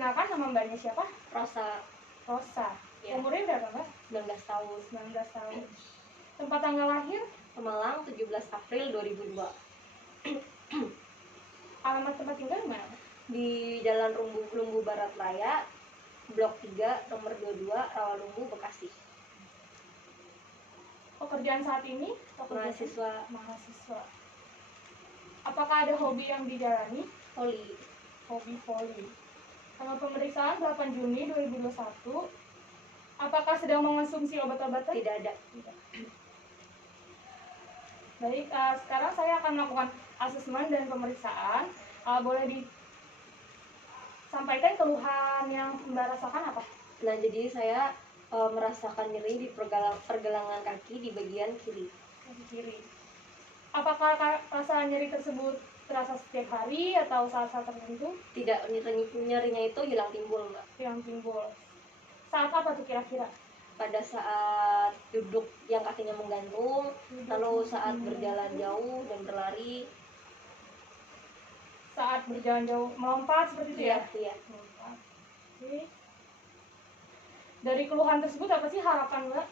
diperkenalkan nama mbaknya siapa? Rosa. Rosa. Ya. Umurnya berapa mbak? 19 tahun. 19 tahun. Tempat tanggal lahir? Pemalang, 17 April 2002. Alamat tempat tinggal di mana? Di Jalan Lumbu Barat Raya, Blok 3, nomor 22, Rawalumbu, Bekasi. Pekerjaan saat ini? Mahasiswa. Apakah ada hobi yang dijalani? Voli. Hobi voli. Tanggal pemeriksaan 8 Juni 2021. Apakah sedang mengonsumsi obat-obatan? Tidak ada. Tidak. Baik, sekarang saya akan melakukan asesmen dan pemeriksaan. Boleh disampaikan keluhan yang Mbak rasakan apa? Nah, jadi saya merasakan nyeri di pergelangan kaki di bagian kiri. Kaki kiri. Apakah rasa nyeri tersebut terasa setiap hari atau saat-saat tertentu? Tidak, nyerinya itu hilang timbul, Mbak. Hilang timbul. Saat apa tuh kira-kira? Pada saat duduk yang kakinya menggantung, lalu saat berjalan jauh dan berlari. Saat berjalan jauh, melompat seperti itu ya? Iya. Melompat. Oke. Dari keluhan tersebut apa sih harapan Mbak?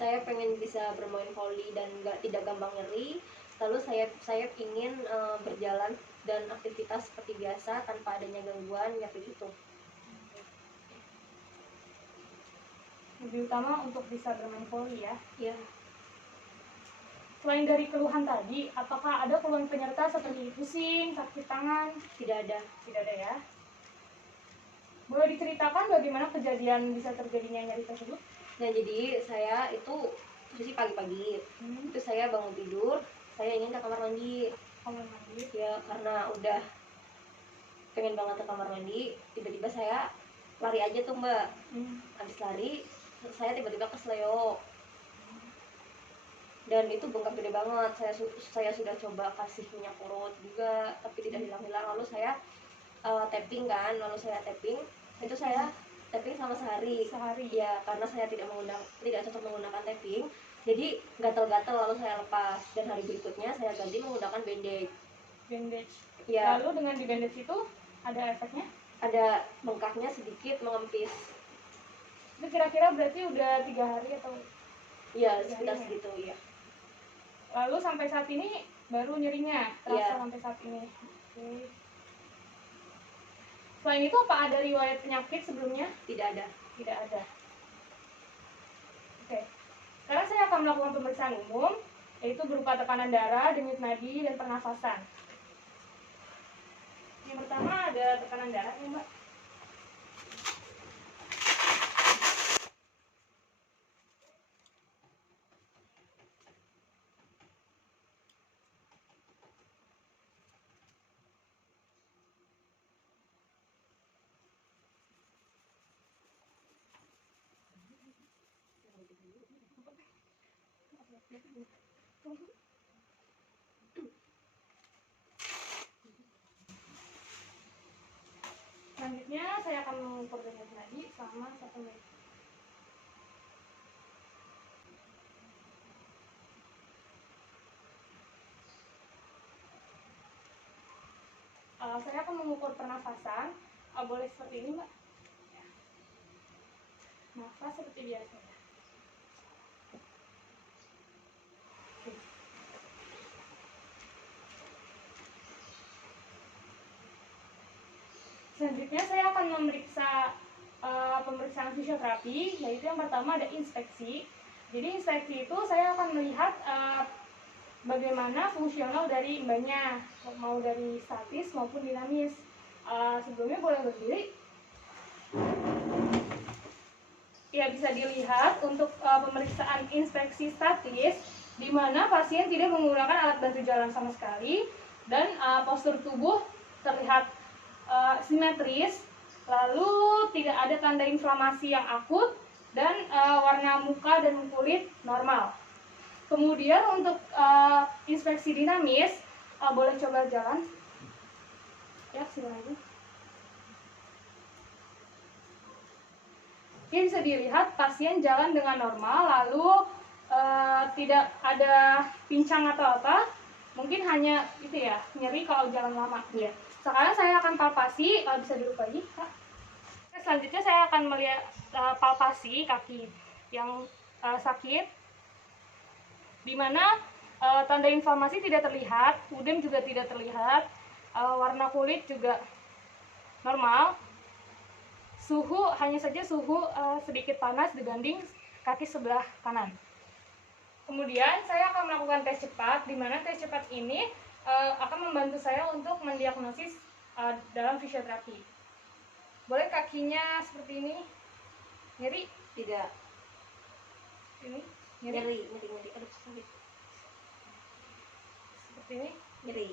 Saya pengen bisa bermain voli dan tidak gampang nyeri. Lalu saya ingin berjalan dan aktivitas seperti biasa tanpa adanya gangguan nyeri itu. Lebih utama untuk bisa bermain voli ya? Iya. Selain dari keluhan tadi, apakah ada keluhan penyerta seperti pusing, sakit tangan? Tidak ada. Tidak ada ya? Boleh diceritakan bagaimana kejadian bisa terjadinya nyeri tersebut? Nah, jadi saya itu posisi pagi-pagi. Itu saya bangun tidur, saya ingin ke kamar mandi. Kamar mandi? Ya, karena udah pengen banget ke kamar mandi, tiba-tiba saya lari aja tuh Mbak. Habis lari, saya tiba-tiba kesleo. Dan itu bengkak gede banget. Saya sudah coba kasih minyak urut juga, tapi tidak hilang-hilang. Lalu saya tapping kan, itu saya tapping sama sehari ya, karena saya tidak cocok menggunakan tapping, jadi gatal-gatal. Lalu saya lepas dan hari berikutnya saya ganti menggunakan bandage ya. Lalu dengan di bandage itu ada efeknya? Ada bengkaknya sedikit, mengempis. Itu kira-kira berarti udah 3 hari atau? Iya, sekitar segitu ya. Lalu sampai saat ini baru nyerinya terasa sampai saat ini. Oke. Selain itu apa ada riwayat penyakit sebelumnya? Tidak ada. Tidak ada. Oke. Sekarang saya akan melakukan pemeriksaan umum, yaitu berupa tekanan darah, denyut nadi, dan pernafasan. Yang pertama ada tekanan darah ya Mbak. Selanjutnya saya akan mengukur denyut nadi selama 1 menit. Saya akan mengukur pernafasan. Boleh seperti ini Mbak. Nafas seperti biasa. Selanjutnya saya akan memeriksa pemeriksaan fisioterapi, yaitu yang pertama ada inspeksi. Jadi inspeksi itu saya akan melihat bagaimana fungsional dari mbaknya, mau dari statis maupun dinamis. Sebelumnya boleh berdiri. Ya, bisa dilihat untuk pemeriksaan inspeksi statis, di mana pasien tidak menggunakan alat bantu jalan sama sekali, dan postur tubuh terlihat simetris, lalu tidak ada tanda inflamasi yang akut, dan warna muka dan kulit normal. Kemudian untuk inspeksi dinamis, boleh coba jalan. Ya, silakan. Ini bisa dilihat pasien jalan dengan normal, lalu tidak ada pincang atau apa, mungkin hanya itu ya, nyeri kalau jalan lama. Iya. Sekarang saya akan palpasi, bisa duduk lagi Kak. selanjutnya saya akan melihat palpasi kaki yang sakit, di mana tanda inflamasi tidak terlihat, udem juga tidak terlihat, warna kulit juga normal, suhu hanya saja suhu sedikit panas dibanding kaki sebelah kanan. Kemudian saya akan melakukan tes cepat, di mana tes cepat ini akan membantu saya untuk mendiagnosis dalam fisioterapi. Boleh kakinya seperti ini? Nyeri? Tidak. Ini? Nyeri. Aduh, sakit. Seperti ini? Nyeri.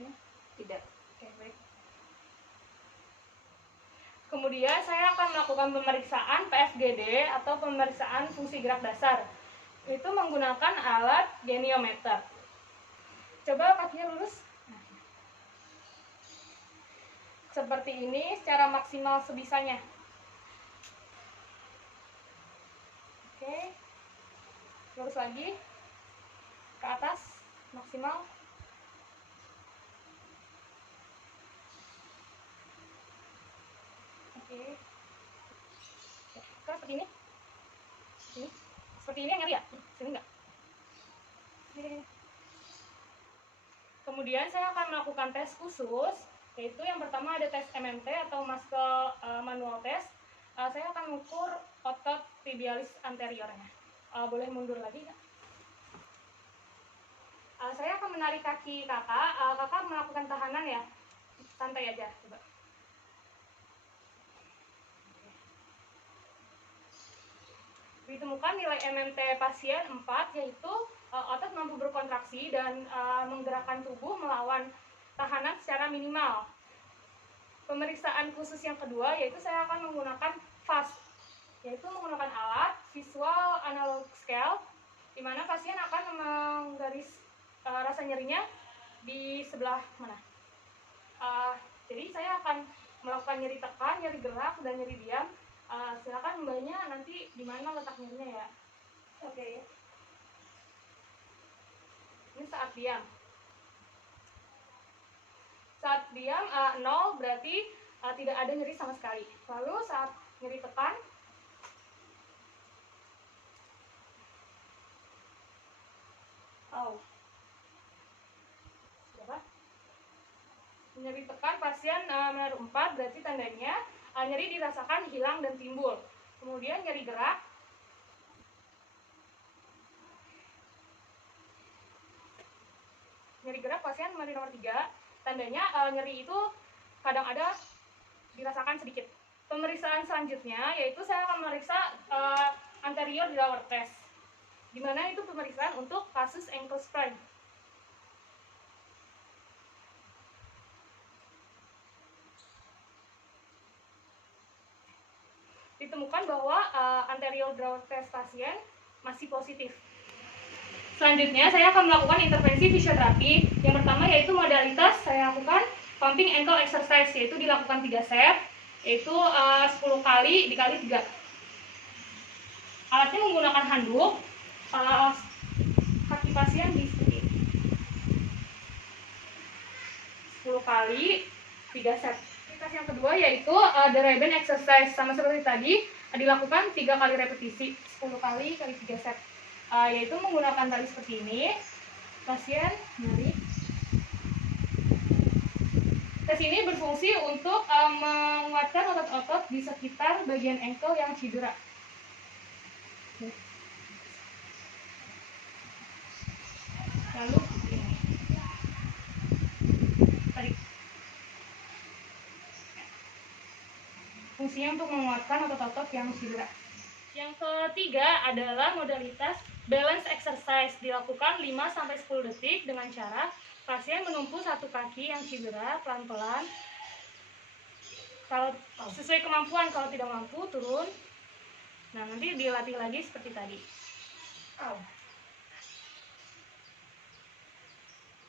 Ini? Tidak. Oke, baik. Kemudian saya akan melakukan pemeriksaan PFGD atau pemeriksaan fungsi gerak dasar. Itu menggunakan alat geniometer. Coba kakinya lurus. Seperti ini secara maksimal sebisanya. Oke. Lurus lagi. Ke atas maksimal. Oke. Sekarang seperti ini. Ini. Seperti ini yang nyeri ya? Sini enggak? Oke. Kemudian saya akan melakukan tes khusus, yaitu yang pertama ada tes MMT atau muscle manual test. Saya akan mengukur otot tibialis anteriornya. Boleh mundur lagi Kak? Saya akan menarik kaki kakak. Kakak melakukan tahanan ya, santai aja coba. Ditemukan nilai MMT pasien 4, yaitu otot mampu berkontraksi dan menggerakkan tubuh melawan tahanan secara minimal. Pemeriksaan khusus yang kedua yaitu saya akan menggunakan VAS, yaitu menggunakan alat visual analog scale, di mana pasien akan menggaris rasa nyerinya di sebelah mana. Jadi saya akan melakukan nyeri tekan, nyeri gerak, dan nyeri diam. Silakan mbaknya nanti di mana letak nyerinya ya. Oke. Ini saat diam. Saat diam 0 berarti tidak ada nyeri sama sekali. Lalu saat nyeri tekan, nyeri tekan pasien menaruh 4, berarti tandanya nyeri dirasakan hilang dan timbul. Kemudian nyeri gerak, pasien menaruh nomor 3, tandanya nyeri itu kadang ada dirasakan sedikit. Pemeriksaan selanjutnya yaitu saya akan memeriksa anterior drawer test, di mana itu pemeriksaan untuk kasus ankle sprain. Ditemukan bahwa anterior drawer test pasien masih positif. Selanjutnya saya akan melakukan intervensi fisioterapi. Yang pertama yaitu modalitas saya lakukan pumping ankle exercise, yaitu dilakukan 3 set, yaitu 10 kali dikali 3. Alatnya menggunakan handuk, kaki pasien di seperti ini. 10 kali 3 set. Yang kedua yaitu the Ray-Ban exercise, sama seperti tadi, dilakukan 3 kali repetisi, 10 kali kali 3 set, yaitu menggunakan tali seperti ini. Pasien nyeri. Tes ini berfungsi untuk menguatkan otot-otot di sekitar bagian ankle yang cedera. Lalu tarik. Fungsinya untuk menguatkan otot-otot yang cedera. Yang ketiga adalah modalitas balance exercise, dilakukan 5-10 detik dengan cara pasien menumpu satu kaki yang cedera pelan-pelan. Kalau sesuai kemampuan, kalau tidak mampu turun. Nah, nanti dilatih lagi seperti tadi.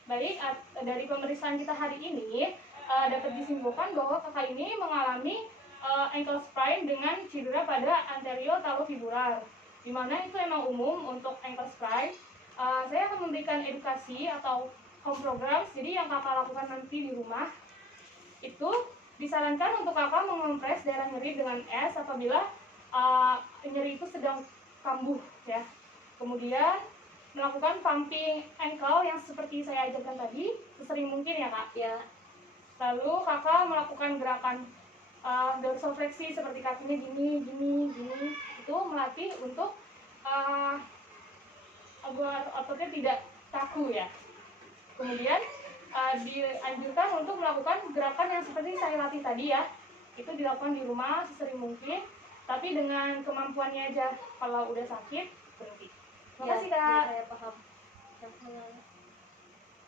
Baik, dari pemeriksaan kita hari ini dapat disimpulkan bahwa kakak ini mengalami ankle sprain dengan cedera pada anterior talofibular, di mana itu emang umum untuk ankle sprain. Saya akan memberikan edukasi atau home program, jadi yang kakak lakukan nanti di rumah itu Disarankan untuk kakak mengompres daerah nyeri dengan es apabila nyeri itu sedang kambuh ya. Kemudian melakukan pumping ankle yang seperti saya ajarkan tadi sesering mungkin ya kak. Ya. Lalu kakak melakukan gerakan dorsofleksi seperti kakinya gini, itu melatih untuk agar ototnya tidak kaku ya. Kemudian dianjurkan untuk melakukan gerakan yang seperti saya latih tadi ya. Itu dilakukan di rumah sesering mungkin, tapi dengan kemampuannya aja. Kalau udah sakit berhenti. Terima kasih kak. Saya paham.